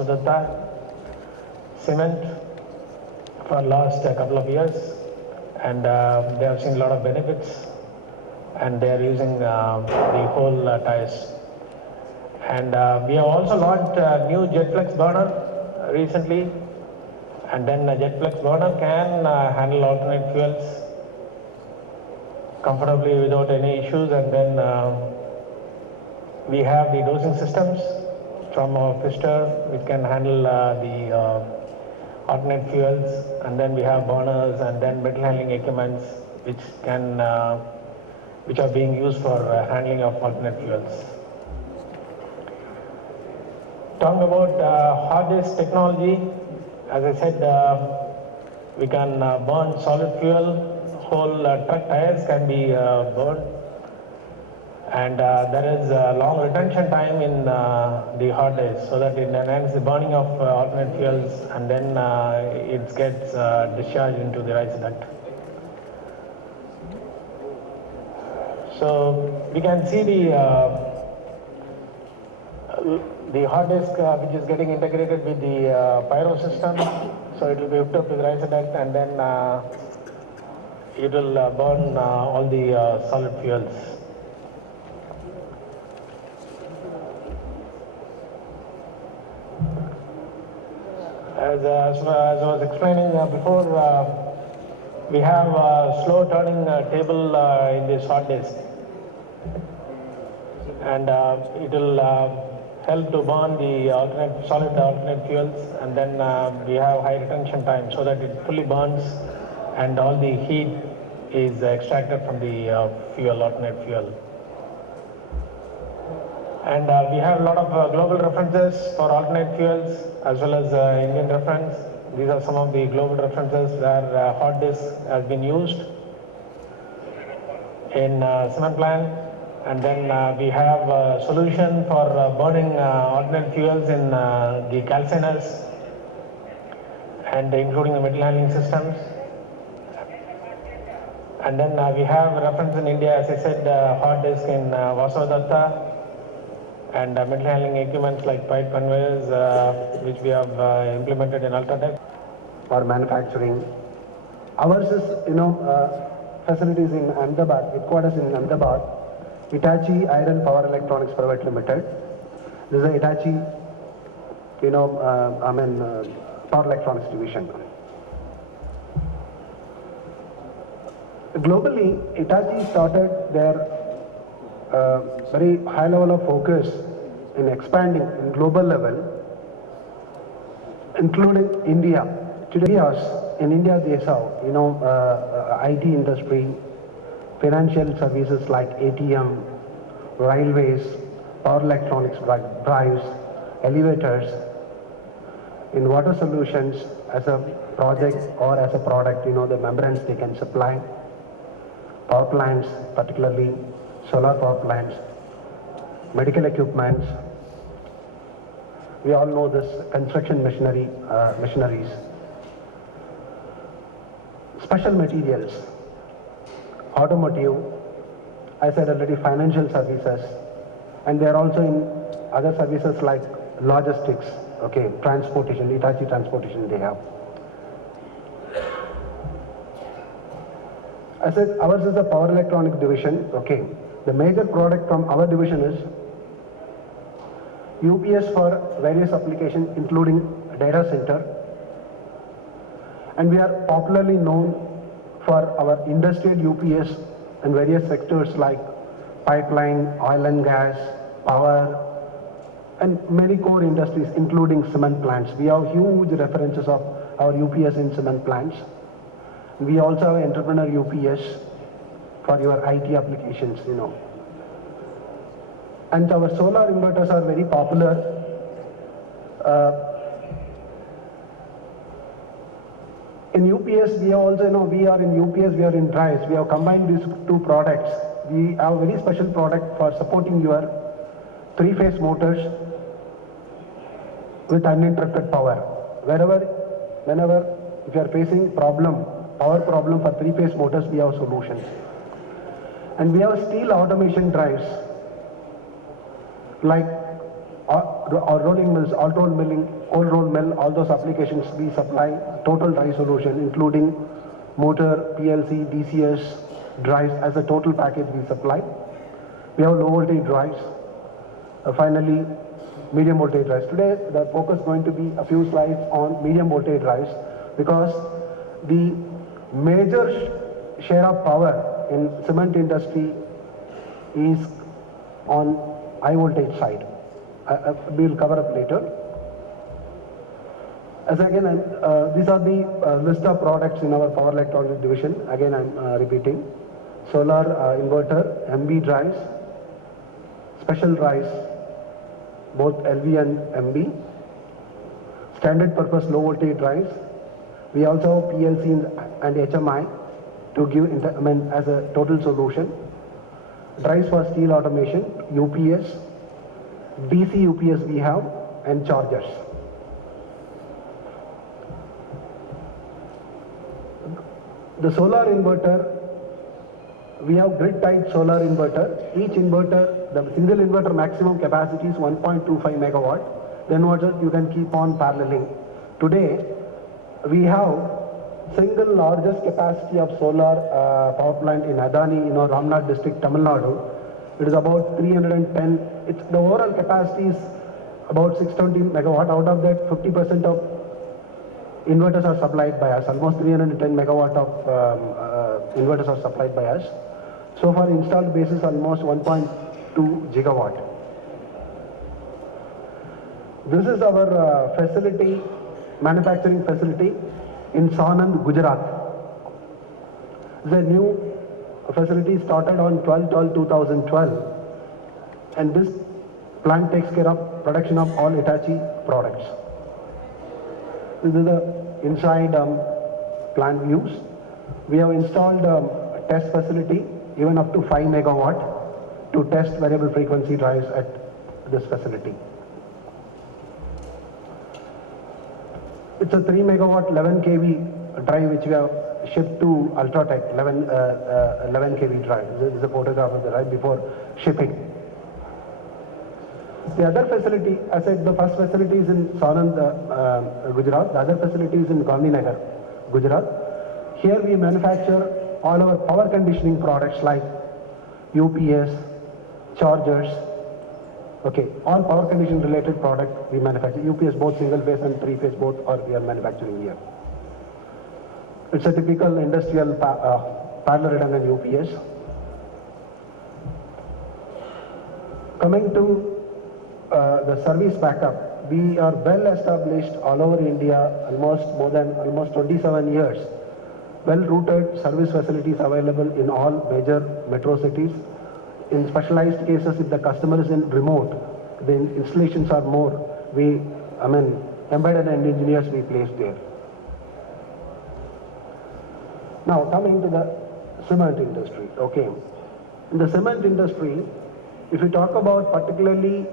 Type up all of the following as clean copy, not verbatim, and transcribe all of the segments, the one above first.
Vasavadatta cement for last couple of years, and they have seen a lot of benefits, and they are using the whole tires. And we have also launched a new Jetflex burner recently, and then a Jetflex burner can handle alternate fuels comfortably without any issues. And then we have the dosing systems from our Fister, which can handle the alternate fuels, and then we have burners and then metal handling equipments which are being used for handling of alternate fuels. Talking about hard disk technology, as I said, we can burn solid fuel. Whole truck tires can be burned, and there is a long retention time in the hard disk, so that it enhances the burning of alternate fuels, and then it gets discharged into the rice duct. So we can see the hard disk which is getting integrated with the pyro system, so it will be hooked up with the rice duct, and then it will burn all the solid fuels. As I was explaining before, we have a slow turning table in this hard disk, and it will help to burn the solid alternate fuels, and then we have high retention time, so that it fully burns and all the heat is extracted from the alternate fuel. And we have a lot of global references for alternate fuels as well as Indian reference. These are some of the global references where hard disk has been used in cement plant. And then we have a solution for burning alternate fuels in the calciners, and including the metal handling systems. And then we have a reference in India, as I said, hard disk in Vasavadatta, and metal handling equipments like pipe conveyors, which we have implemented in Ultratech. For manufacturing. Ours is, facilities in Ahmedabad, headquarters in Ahmedabad, Hitachi Iron Power Electronics Private Limited. This is a Hitachi, Power Electronics division. Globally, Hitachi started their very high level of focus in expanding in global level, including India. Today, in India, they have, IT industry, financial services like ATM, railways, power electronics like drives, elevators, in water solutions as a project or as a product, the membranes they can supply, power plants, particularly solar power plants, medical equipments. We all know this, construction machineries, special materials, automotive, I said already, financial services, and they are also in other services like logistics, transportation, Hitachi transportation they have. I said ours is a power electronic division, The major product from our division is UPS for various applications including data center, and we are popularly known for our industrial UPS in various sectors like pipeline, oil and gas, power, and many core industries including cement plants. We have huge references of our UPS in cement plants. We also have entrepreneur UPS for your IT applications, And our solar inverters are very popular. In UPS, we also, we are in UPS, we are in drives. We have combined these two products. We have a very special product for supporting your three-phase motors with uninterrupted power. Whenever, if you are facing power problem for three-phase motors, we have solutions. And we have steel automation drives. Like rolling mills, all roll milling, cold roll mill, all those applications we supply total dry solution, including motor, PLC, DCS, drives as a total package we supply. We have low voltage drives. Finally, medium voltage drives. Today, the focus is going to be a few slides on medium voltage drives because the major share of power in cement industry is on high voltage side. We will cover up later. As again, these are the list of products in our power electronics division. Again, I'm repeating. Solar inverter, MB drives, special drives, both LV and MB, standard purpose low voltage drives. We also have PLC and HMI to give as a total solution. Drives for steel automation, UPS, DC UPS we have, and chargers. The solar inverter, we have grid type solar inverter. Each inverter, the single inverter maximum capacity is 1.25 megawatt. Then what you can keep on paralleling. Today, we have single largest capacity of solar power plant in Adani, Ramnad district, Tamil Nadu. It is about 310. The overall capacity is about 620 megawatt. Out of that, 50% of inverters are supplied by us. Almost 310 megawatt of inverters are supplied by us. So far, installed basis almost 1.2 gigawatt. This is our facility, manufacturing facility in Sanand, Gujarat. The new facility started on 12/12/2012, and this plant takes care of production of all Hitachi products. This is the inside plant views. We have installed a test facility even up to 5 megawatt to test variable frequency drives at this facility. It's a 3 megawatt 11 kV drive which we have shipped to Ultratech, 11 kV drive. This is a photograph of the drive before shipping. The other facility, I said the first facility is in Sanand, Gujarat. The other facility is in Gandhinagar, Gujarat. Here we manufacture all our power conditioning products like UPS, chargers, okay, all power conditioning related product we manufacture. UPS both single phase and three phase both are we are manufacturing here. It's a typical industrial parallel redundant UPS. Coming to the service backup, we are well established all over India, almost 27 years. Well-rooted service facilities available in all major metro cities. In specialized cases, if the customer is in remote, the installations are more. Embedded and engineers we place there. Now coming to the cement industry. Okay, in the cement industry, if you talk about particularly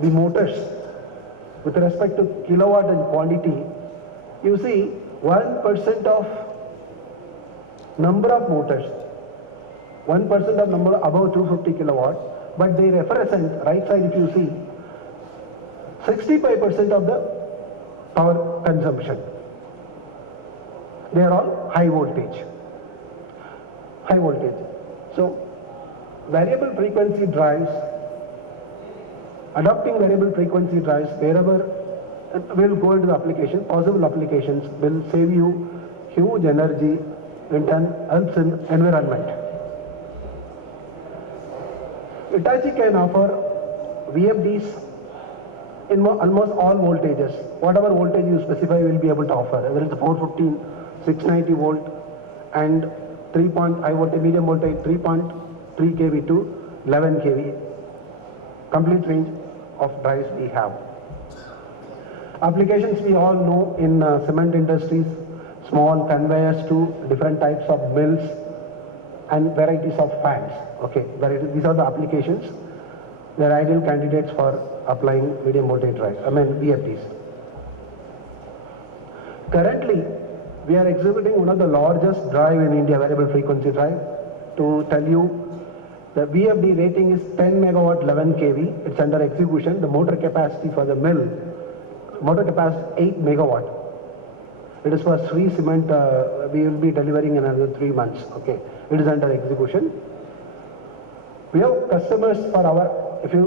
the motors with respect to kilowatt and quantity, you see 1% of number of motors, 1% of number above 250 kilowatt, but they represent, right side if you see, 65% of the power consumption. They are all high voltage. High voltage. So, variable frequency drives, adopting variable frequency drives wherever will go into the application, possible applications will save you huge energy and helps in environment. Hitachi can offer VFDs in almost all voltages. Whatever voltage you specify, we will be able to offer. Whether it's 415, 690 volt and 3 high voltage, medium voltage, 3.3 kV to 11 kV. Complete range of drives we have. Applications we all know in cement industries, small conveyors to different types of mills and varieties of fans. Okay, these are the applications. They are ideal candidates for applying medium voltage drives, VFDs. Currently, we are exhibiting one of the largest drive in India, variable frequency drive. To tell you, The VFD rating is 10 megawatt 11 kV. It's under execution. The motor capacity for the mill, motor capacity 8 megawatt. It is for Sri Cement. We will be delivering in another 3 months. Okay, it is under execution. We have customers for our, if you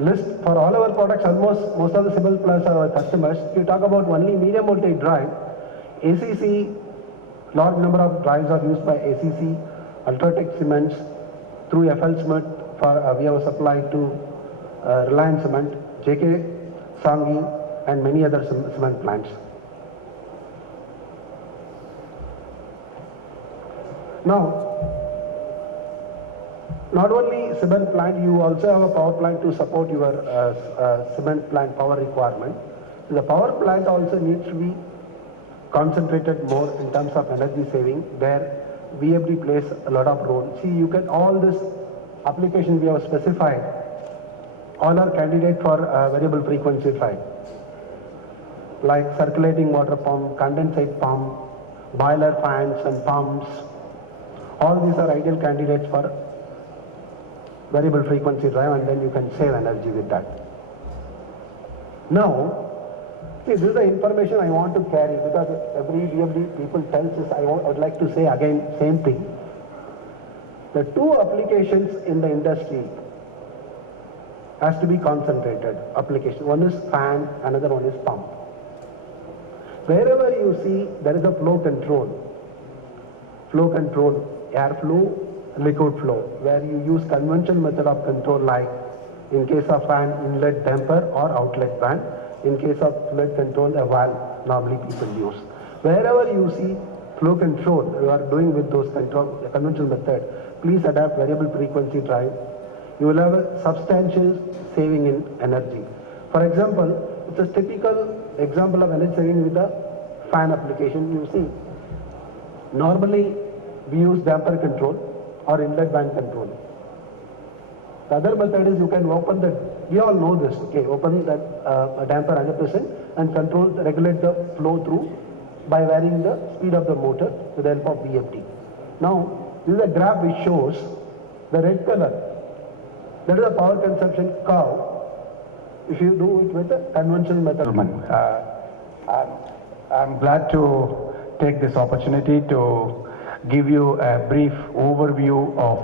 list for all our products, almost most of the cement plants are our customers. If you talk about only medium voltage drive, ACC, large number of drives are used by ACC, Ultratech Cements, through FL Cement, for we have a supply to Reliance Cement, JK Sanghi, and many other cement plants. Now, not only cement plant, you also have a power plant to support your cement plant power requirement. The power plant also needs to be concentrated more in terms of energy saving. There, VFD plays a lot of role. See, you can, all this application we have specified, all are candidate for variable frequency drive, like circulating water pump, condensate pump, boiler fans and pumps. All these are ideal candidates for variable frequency drive, and then you can save energy with that. Now, see, this is the information I want to carry, because every VFD people tells us, I would like to say again same thing. The two applications in the industry has to be concentrated application. One is fan, another one is pump. Wherever you see there is a flow control, airflow, liquid flow, where you use conventional method of control, like in case of fan, inlet damper or outlet fan. In case of fluid control, a valve normally people use. Wherever you see flow control, you are doing with those control, the conventional method, please adapt variable frequency drive. You will have a substantial saving in energy. For example, it's a typical example of energy saving with the fan application. You see, normally we use damper control or inlet fan control. The other method is you can open the, we all know this, okay, open that damper 100% and control, regulate the flow through by varying the speed of the motor with the help of VFD. Now, this is a graph which shows the red color. That is the power consumption curve if you do it with a conventional method. I'm glad to take this opportunity to give you a brief overview of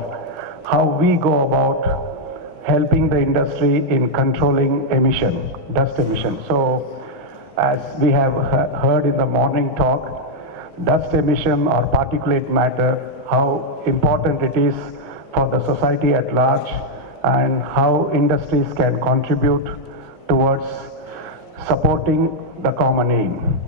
how we go about helping the industry in controlling emission, dust emission. So, as we have heard in the morning talk, dust emission or particulate matter, how important it is for the society at large, and how industries can contribute towards supporting the common aim.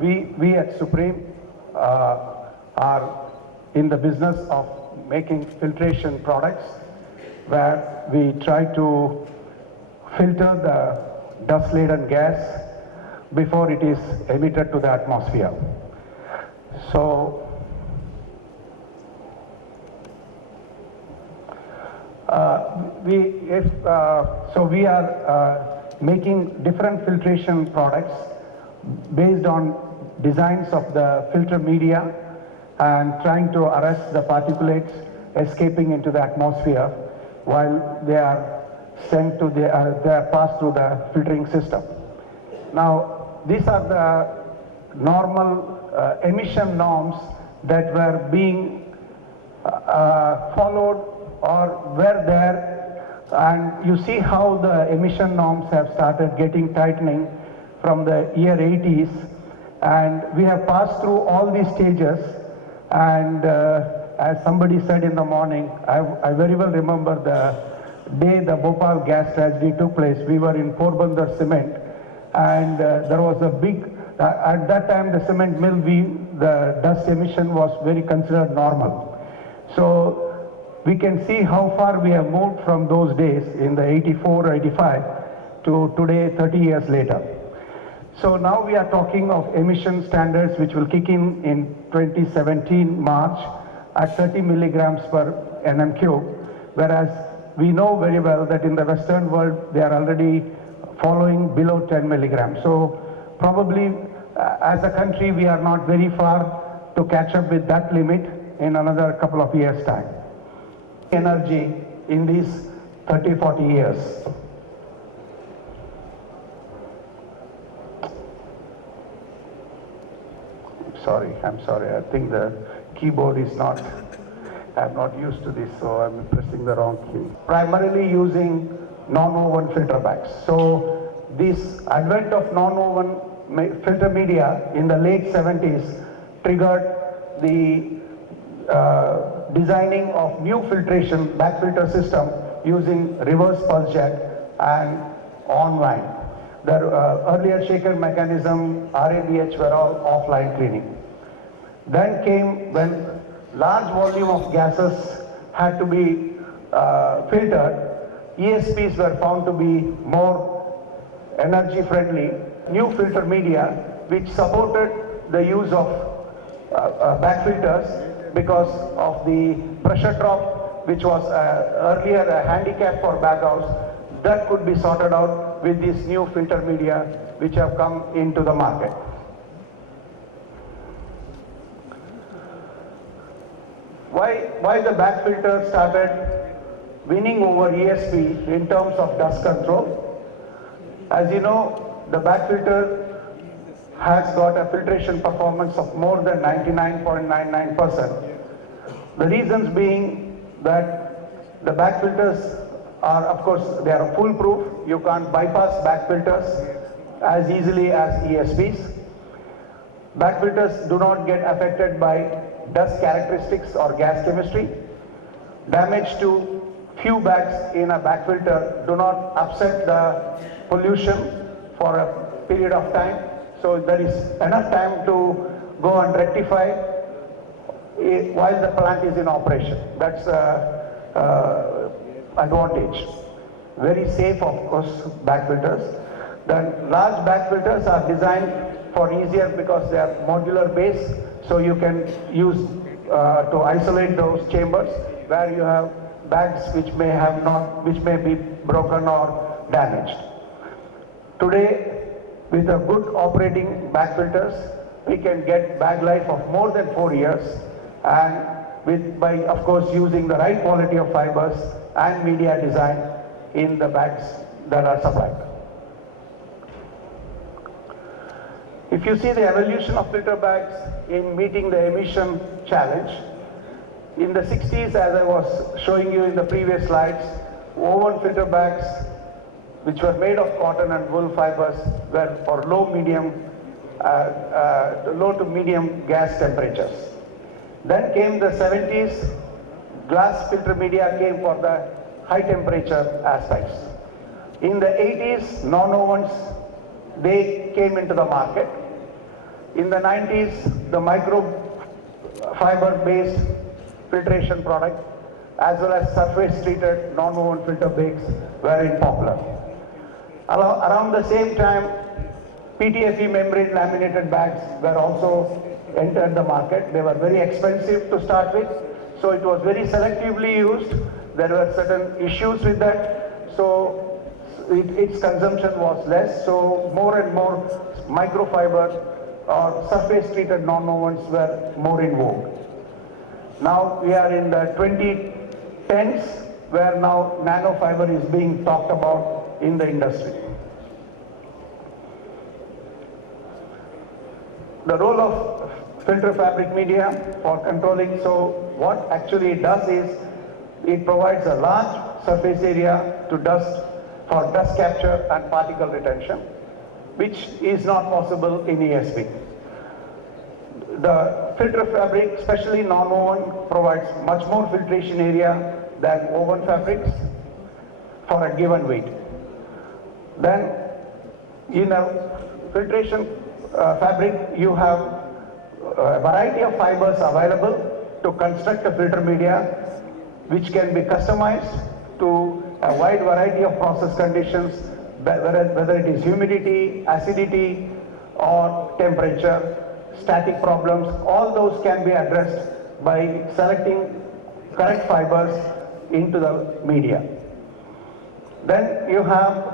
We at Supreme are in the business of making filtration products, where we try to filter the dust-laden gas before it is emitted to the atmosphere. So, we are making different filtration products based on designs of the filter media and trying to arrest the particulates escaping into the atmosphere while they are sent to they are passed through the filtering system. Now, these are the normal emission norms that were being followed or were there, and you see how the emission norms have started getting tightening from the year 80s, and we have passed through all these stages. And as somebody said in the morning, I very well remember the day the Bhopal gas tragedy took place. We were in Porbandar Cement, and there was a big, at that time the cement mill, the dust emission was very considered normal. So we can see how far we have moved from those days in the 84, 85 to today, 30 years later. So now we are talking of emission standards which will kick in 2017 March at 30 milligrams per nm cube, whereas we know very well that in the Western world they are already following below 10 milligrams. So probably as a country we are not very far to catch up with that limit, in another couple of years' time. Energy in these 30, 40 years. I'm sorry, I think the keyboard is not, I'm not used to this, so I'm pressing the wrong key. Primarily using non-woven filter bags. So this advent of non-woven filter media in the late 70s triggered the designing of new filtration back filter system using reverse pulse jet and online. The earlier shaker mechanism, RABH were all offline cleaning. Then came when large volume of gases had to be filtered, ESPs were found to be more energy friendly, new filter media which supported the use of back filters because of the pressure drop, which was earlier a handicap for baghouse, that could be sorted out with this new filter media which have come into the market. Why the back filter started winning over ESP in terms of dust control? As you know, the back filter has got a filtration performance of more than 99.99%. The reasons being that the back filters are, of course, they are foolproof. You can't bypass back filters as easily as ESPs. Back filters do not get affected by dust characteristics or gas chemistry. Damage to few bags in a back filter do not upset the pollution for a period of time. So there is enough time to go and rectify while the plant is in operation. That's advantage. Very safe, of course, back filters. Then large back filters are designed for easier because they are modular base, so you can use to isolate those chambers where you have bags which may be broken or damaged. Today, with a good operating back filters, we can get bag life of more than 4 years, and by of course using the right quality of fibers and media design in the bags that are supplied. If you see the evolution of filter bags in meeting the emission challenge, in the 60s, as I was showing you in the previous slides, woven filter bags which were made of cotton and wool fibers were for low to medium gas temperatures. Then came the 70s, glass filter media came for the high temperature aspects. In the 80s, non-ovens, they came into the market. In the 90s, the microfiber based filtration product as well as surface treated non-woven filter bags were in popular. Around the same time, PTFE membrane laminated bags were also entered the market. They were very expensive to start with, so it was very selectively used. There were certain issues with that, so its consumption was less, so more and more microfiber or surface treated non-wovens were more in vogue. Now we are in the 2010s where now nanofiber is being talked about in the industry. The role of filter fabric media for controlling, so what actually it does is it provides a large surface area to dust for dust capture and particle retention, which is not possible in ESP. The filter fabric, especially non-woven, provides much more filtration area than woven fabrics for a given weight. Then in a filtration fabric, you have a variety of fibers available to construct a filter media which can be customized to a wide variety of process conditions, whether it is humidity, acidity, or temperature, static problems. All those can be addressed by selecting correct fibers into the media. Then you have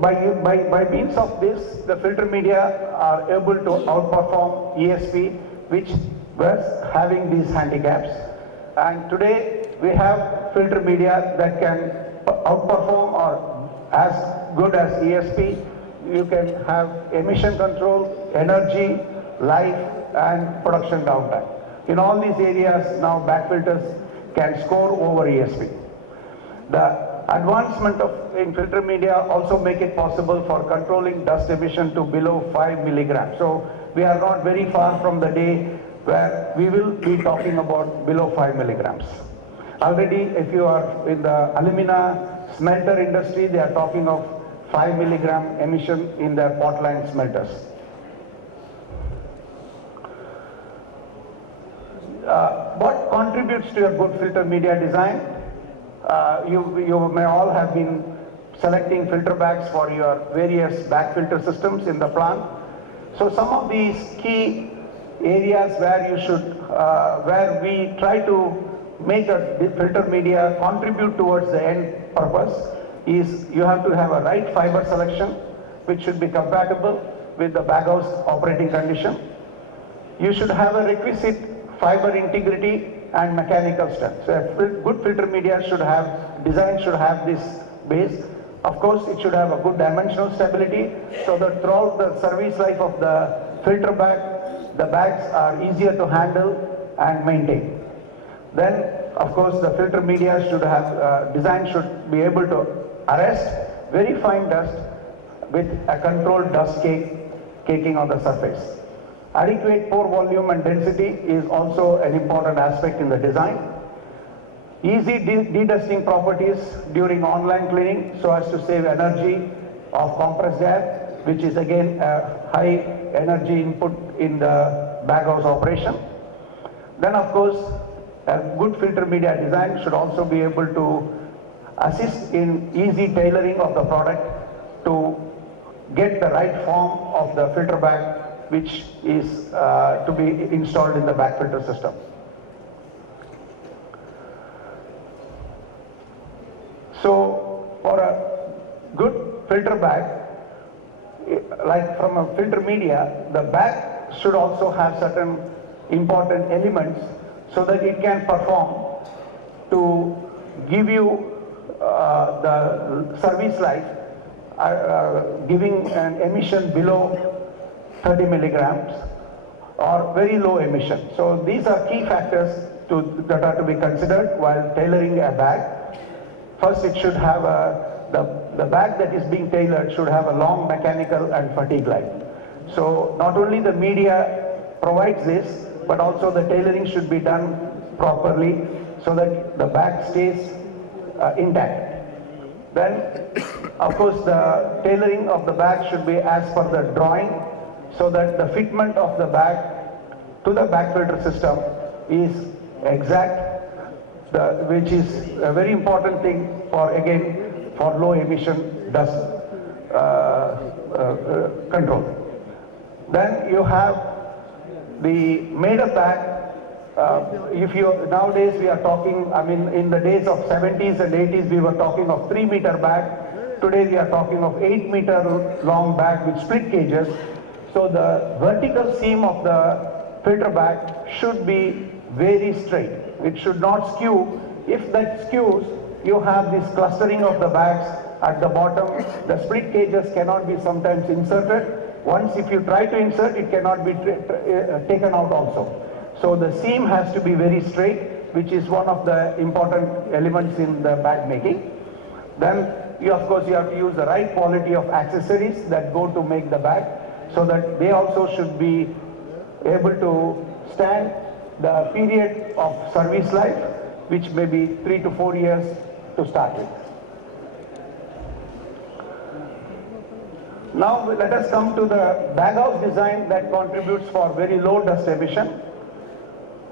by means of this, the filter media are able to outperform ESP, which was having these handicaps. And today we have filter media that can outperform or as good as ESP. You can have emission control, energy, life, and production downtime. In all these areas, now back filters can score over ESP. The advancement in filter media also make it possible for controlling dust emission to below 5 milligrams. So we are not very far from the day where we will be talking about below 5 milligrams. Already, if you are in the alumina smelter industry, they are talking of 5 milligram emission in their potline smelters. What contributes to a good filter media design? You may all have been selecting filter bags for your various bag filter systems in the plant. So some of these key areas where you should, where we try to make a filter media contribute towards the end purpose is you have to have a right fiber selection which should be compatible with the baghouse operating condition. You should have a requisite fiber integrity and mechanical strength. So a good filter media should have, design should have this base. Of course, it should have a good dimensional stability so that throughout the service life of the filter bag, the bags are easier to handle and maintain. Then, of course, the filter media should have, design should be able to arrest very fine dust with a controlled dust caking on the surface. Adequate pore volume and density is also an important aspect in the design. Easy de-dusting properties during online cleaning so as to save energy of compressed air, which is again a high energy input in the baghouse operation. Then of course, a good filter media design should also be able to assist in easy tailoring of the product to get the right form of the filter bag which is to be installed in the bag filter system. So for a good filter bag, like from a filter media, the bag should also have certain important elements so that it can perform to give you the service life, giving an emission below 30 milligrams or very low emission. So these are key factors that are to be considered while tailoring a bag. First, it should have the bag that is being tailored should have a long mechanical and fatigue life. So not only the media provides this, but also the tailoring should be done properly so that the bag stays intact. Then, of course, the tailoring of the bag should be as per the drawing so that the fitment of the bag to the bag filter system is exact, which is a very important thing for, again, for low emission dust control. Then you have the made up bag. Nowadays we are talking, I mean, in the days of 70s and 80s we were talking of 3-meter bag. Today we are talking of 8-meter long bag with split cages. So the vertical seam of the filter bag should be very straight. It should not skew. If that skews, you have this clustering of the bags at the bottom. The split cages cannot be sometimes inserted. Once if you try to insert, it cannot be taken out also. So the seam has to be very straight, which is one of the important elements in the bag making. Then of course you have to use the right quality of accessories that go to make the bag, so that they also should be able to stand the period of service life, which may be 3 to 4 years to start with. Now let us come to the baghouse design that contributes for very low dust emission.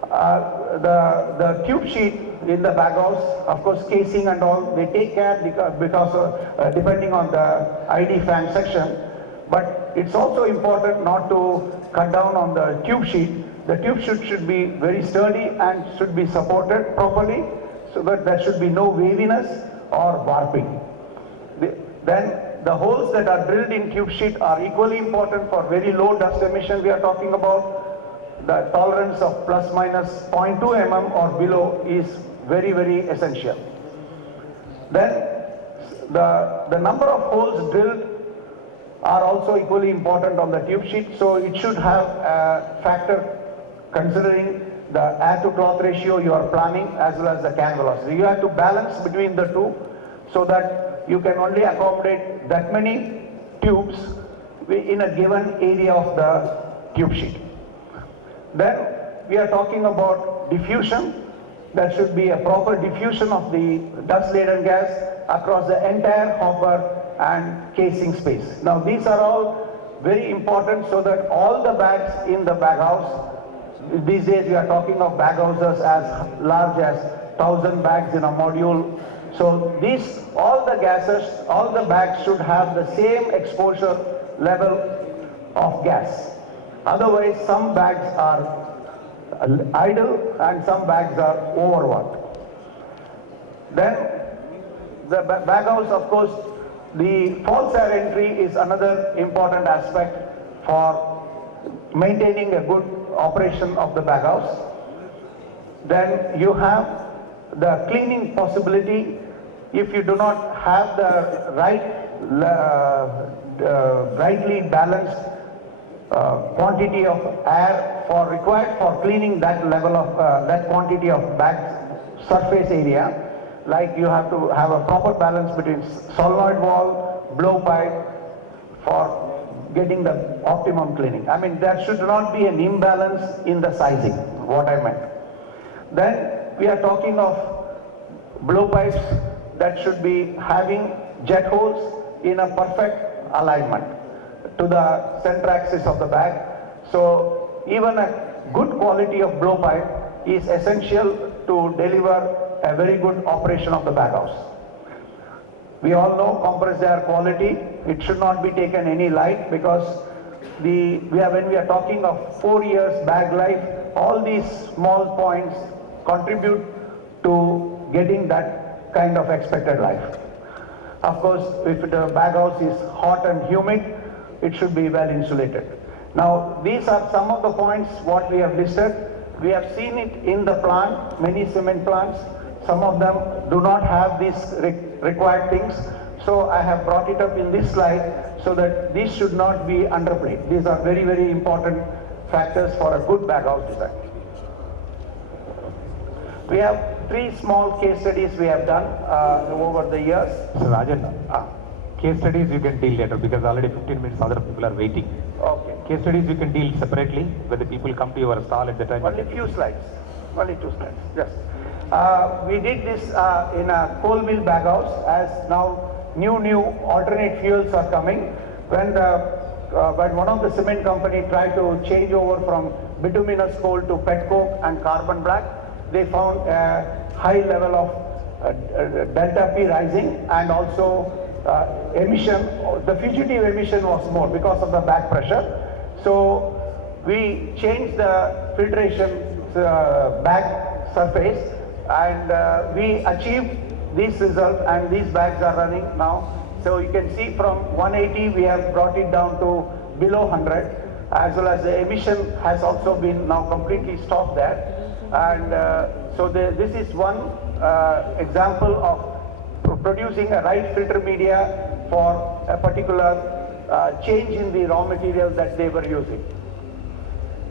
The tube sheet in the baghouse, of course casing and all, they take care because of, depending on the ID fan section. But it's also important not to cut down on the tube sheet. The tube sheet should be very sturdy and should be supported properly so that there should be no waviness or warping. Then the holes that are drilled in tube sheet are equally important for very low dust emission. We are talking about the tolerance of plus minus 0.2 mm or below is very, very essential. Then the number of holes drilled are also equally important on the tube sheet, so it should have a factor considering the air to cloth ratio you are planning as well as the can velocity. You have to balance between the two so that you can only accommodate that many tubes in a given area of the tube sheet. Then we are talking about diffusion. There should be a proper diffusion of the dust-laden gas across the entire hopper and casing space. Now these are all very important so that all the bags in the bag house, these days we are talking of bag houses as large as 1,000 bags in a module. So these, all the gases, all the bags should have the same exposure level of gas. Otherwise some bags are idle and some bags are overworked. Then the bag house, of course, the false air entry is another important aspect for maintaining a good operation of the bag house. Then you have the cleaning possibility. If you do not have the rightly balanced quantity of air required for cleaning that level of that quantity of bag surface area, like you have to have a proper balance between solenoid valve, blowpipe for getting the optimum cleaning. I mean, there should not be an imbalance in the sizing, what I meant. Then we are talking of blowpipes that should be having jet holes in a perfect alignment to the center axis of the bag. So even a good quality of blowpipe is essential to deliver a very good operation of the bag house. We all know compressed air quality, it should not be taken any light because when we are talking of 4 years bag life, all these small points contribute to getting that kind of expected life. Of course, if the bag house is hot and humid, it should be well insulated. Now, these are some of the points what we have listed. We have seen it in the plant, many cement plants. Some of them do not have these required things. So I have brought it up in this slide so that these should not be underplayed. These are very, very important factors for a good bag house design. We have 3 small case studies we have done over the years. So Rajan, case studies you can deal later because already 15 minutes other people are waiting. Okay. Case studies you can deal separately when the people come to your stall at the time. Only few slides. Only 2 slides. Yes. We did this in a coal mill bag house as now new alternate fuels are coming. When one of the cement company tried to change over from bituminous coal to pet coke and carbon black, they found a high level of delta P rising and also emission. The fugitive emission was more because of the back pressure. So we changed the filtration bag surface and we achieved these results, and these bags are running now. So you can see from 180 we have brought it down to below 100, as well as the emission has also been now completely stopped there. And so this is one example of producing a right filter media for a particular change in the raw material that they were using.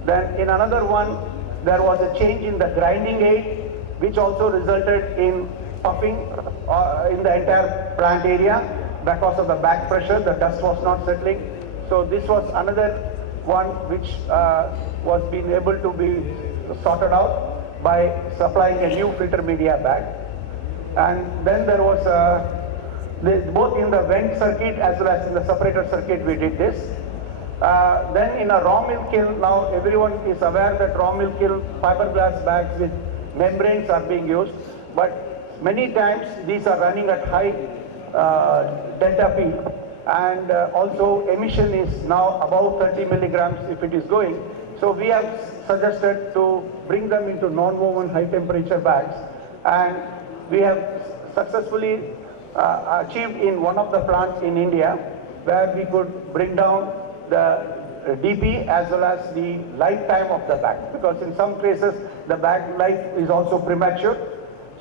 Then in another one, there was a change in the grinding aid, which also resulted in puffing in the entire plant area because of the back pressure. The dust was not settling. So this was another one which was being able to be sorted out by supplying a new filter media bag. And then there was both in the vent circuit as well as in the separator circuit we did this. Then in a raw mill kiln, now everyone is aware that raw mill kiln fiberglass bags with membranes are being used, but many times these are running at high delta P, and also emission is now above 30 milligrams if it is going. So we have suggested to bring them into non-woven high temperature bags, and we have successfully achieved in one of the plants in India, where we could bring down the DP as well as the lifetime of the bag, because in some cases the bag life is also premature.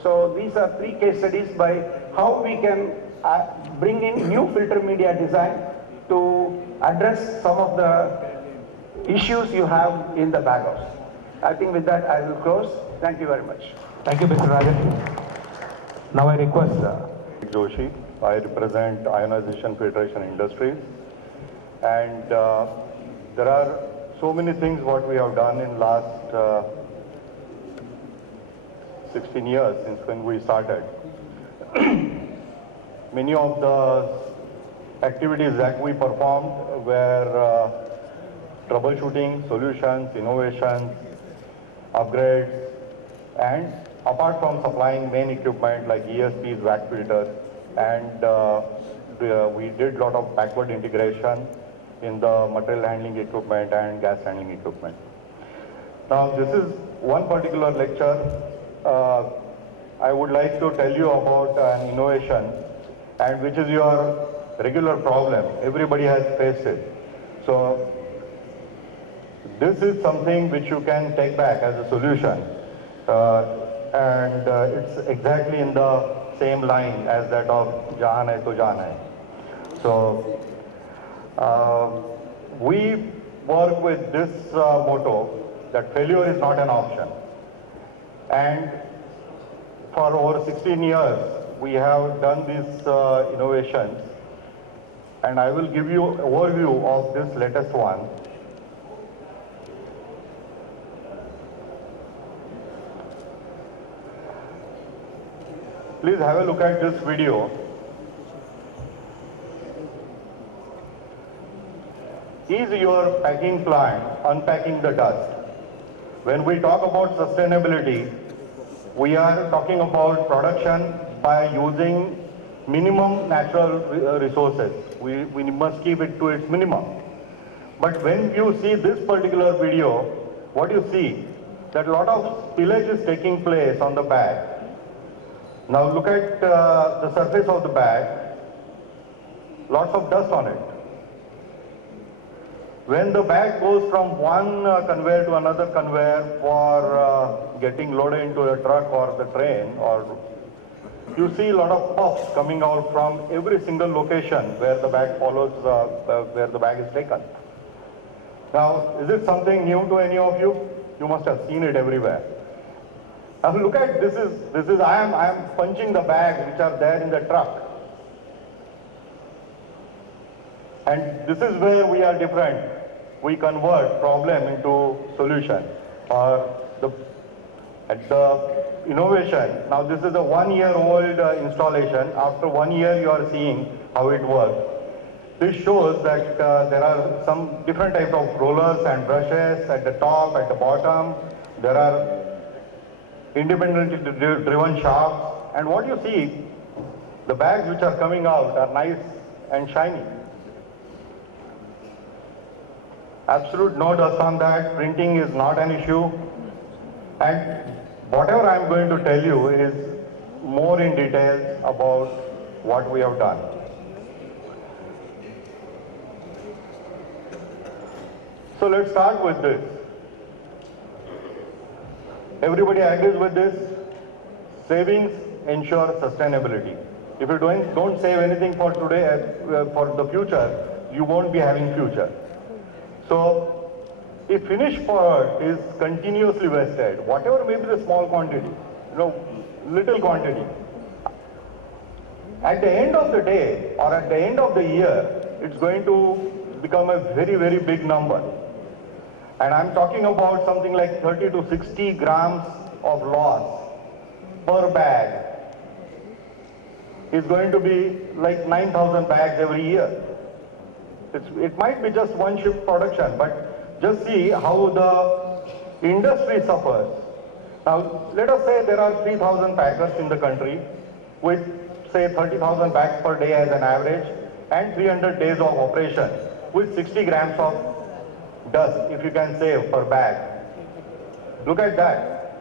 So these are 3 case studies by how we can bring in new filter media design to address some of the issues you have in the bag house. I think with that I will close. Thank you very much. Thank you, Mr. Rajan. Now I request Joshi. I represent ionization filtration industries, and there are so many things what we have done in last 16 years since when we started. Many of the activities that we performed were troubleshooting, solutions, innovations, upgrades, and apart from supplying main equipment like ESPs, vac filters, and we did a lot of backward integration in the material handling equipment and gas handling equipment. Now this is one particular lecture. I would like to tell you about an innovation, and which is your regular problem. Everybody has faced it. So this is something which you can take back as a solution. And it's exactly in the same line as that of Jahan hai to Jaan hai. So we work with this motto that failure is not an option. And for over 16 years, we have done these innovations, and I will give you an overview of this latest one. Please have a look at this video. Is your packing plant unpacking the dust? When we talk about sustainability, we are talking about production by using minimum natural resources. We must keep it to its minimum. But when you see this particular video, what you see, that a lot of spillage is taking place on the bag. Now look at the surface of the bag, lots of dust on it. When the bag goes from one conveyor to another conveyor for getting loaded into a truck or the train, or you see a lot of puffs coming out from every single location where the bag follows, where the bag is taken. Now, is it something new to any of you? You must have seen it everywhere. Now look at this is I am punching the bags which are there in the truck. And this is where we are different. We convert problem into solution, or at the innovation. Now this is a 1-year-old installation. After 1 year you are seeing how it works. This shows that there are some different types of rollers and brushes at the top, at the bottom. There are independently driven shafts, and what you see, the bags which are coming out are nice and shiny. Absolute no dust on that. Printing is not an issue, and whatever I am going to tell you is more in detail about what we have done. So let's start with this. Everybody agrees with this? Savings ensure sustainability. If you don't save anything for today, for the future, you won't be having future. So, if finished product is continuously wasted, whatever may be the small quantity, little quantity, at the end of the day or at the end of the year, it's going to become a very, very big number. And I'm talking about something like 30 to 60 grams of loss per bag. Is going to be like 9,000 bags every year. It might be just one shift production, but just see how the industry suffers. Now, let us say there are 3,000 packers in the country with, say, 30,000 bags per day as an average and 300 days of operation with 60 grams of dust, if you can save per bag. Look at that.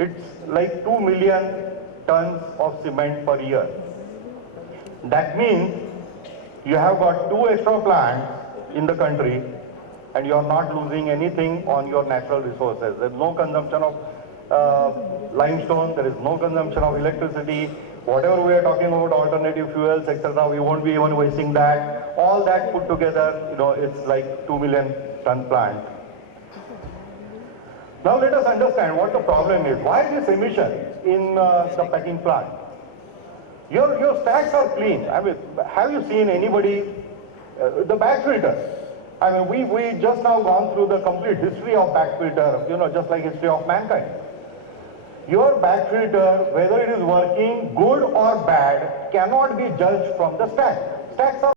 It's like 2 million tons of cement per year. That means you have got 2 extra plants in the country and you are not losing anything on your natural resources. There is no consumption of limestone, there is no consumption of electricity. Whatever we are talking about alternative fuels, etc., we won't be even wasting that. All that put together, it's like 2 million ton plant. Now let us understand what the problem is. Why this emission in the packing plant? Your stacks are clean. I mean, have you seen anybody, the bag filter? I mean, we just now gone through the complete history of bag filter, just like history of mankind. Your bag filter, whether it is working good or bad, cannot be judged from the stack. Stacks are